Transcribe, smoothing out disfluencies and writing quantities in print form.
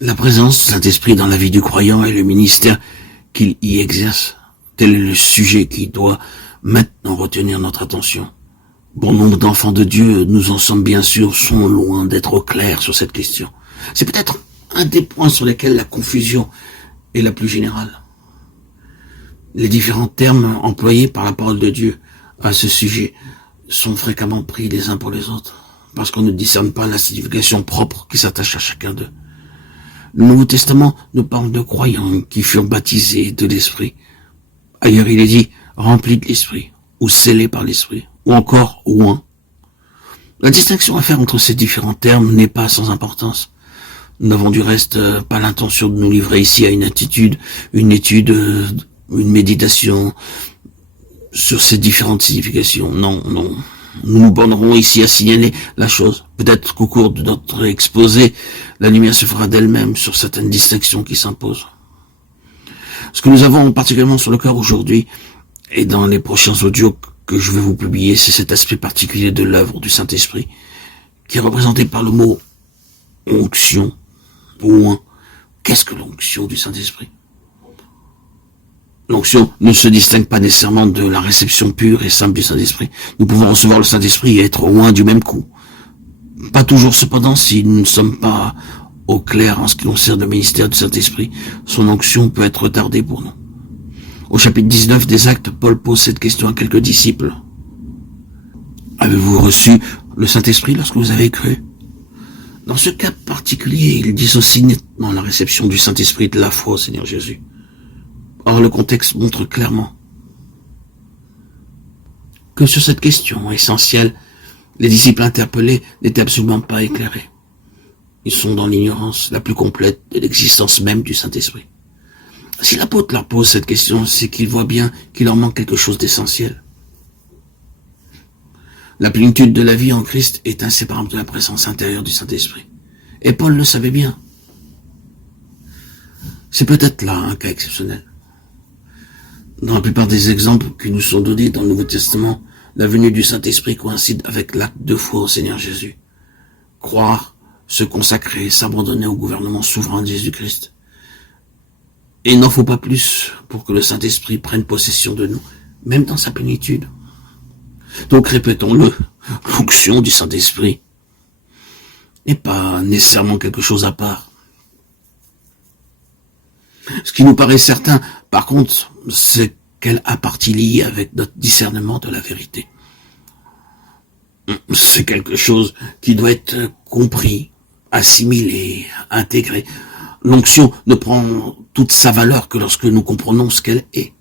La présence du Saint-Esprit dans la vie du croyant et le ministère qu'il y exerce, tel est le sujet qui doit maintenant retenir notre attention. Bon nombre d'enfants de Dieu, nous en sommes bien sûrs, sont loin d'être au clair sur cette question. C'est peut-être un des points sur lesquels la confusion est la plus générale. Les différents termes employés par la parole de Dieu à ce sujet sont fréquemment pris les uns pour les autres, parce qu'on ne discerne pas la signification propre qui s'attache à chacun d'eux. Le Nouveau Testament nous parle de croyants qui furent baptisés de l'Esprit. Ailleurs, il est dit « remplis de l'Esprit » ou « scellés par l'Esprit » ou encore « oint ». La distinction à faire entre ces différents termes n'est pas sans importance. Nous n'avons du reste pas l'intention de nous livrer ici à une étude, une méditation sur ces différentes significations. Non. Nous nous bornerons ici à signaler la chose. Peut-être qu'au cours de notre exposé, la lumière se fera d'elle-même sur certaines distinctions qui s'imposent. Ce que nous avons particulièrement sur le cœur aujourd'hui, et dans les prochains audios que je vais vous publier, c'est cet aspect particulier de l'œuvre du Saint-Esprit, qui est représenté par le mot onction, ou qu'est-ce que l'onction du Saint-Esprit? L'onction ne se distingue pas nécessairement de la réception pure et simple du Saint-Esprit. Nous pouvons recevoir le Saint-Esprit et être loin du même coup. Pas toujours cependant si nous ne sommes pas au clair en ce qui concerne le ministère du Saint-Esprit. Son onction peut être retardée pour nous. Au chapitre 19 des Actes, Paul pose cette question à quelques disciples. Avez-vous reçu le Saint-Esprit lorsque vous avez cru? Dans ce cas particulier, il dissocie nettement la réception du Saint-Esprit de la foi au Seigneur Jésus. Or, le contexte montre clairement que sur cette question essentielle, les disciples interpellés n'étaient absolument pas éclairés. Ils sont dans l'ignorance la plus complète de l'existence même du Saint-Esprit. Si l'apôtre leur pose cette question, c'est qu'il voit bien qu'il leur manque quelque chose d'essentiel. La plénitude de la vie en Christ est inséparable de la présence intérieure du Saint-Esprit. Et Paul le savait bien. C'est peut-être là un cas exceptionnel. Dans la plupart des exemples qui nous sont donnés dans le Nouveau Testament, la venue du Saint-Esprit coïncide avec l'acte de foi au Seigneur Jésus. Croire, se consacrer, s'abandonner au gouvernement souverain de Jésus-Christ. Et il n'en faut pas plus pour que le Saint-Esprit prenne possession de nous, même dans sa plénitude. Donc répétons-le, l'onction du Saint-Esprit n'est pas nécessairement quelque chose à part. Ce qui nous paraît certain, par contre, c'est qu'elle a partie liée avec notre discernement de la vérité. C'est quelque chose qui doit être compris, assimilé, intégré. L'onction ne prend toute sa valeur que lorsque nous comprenons ce qu'elle est.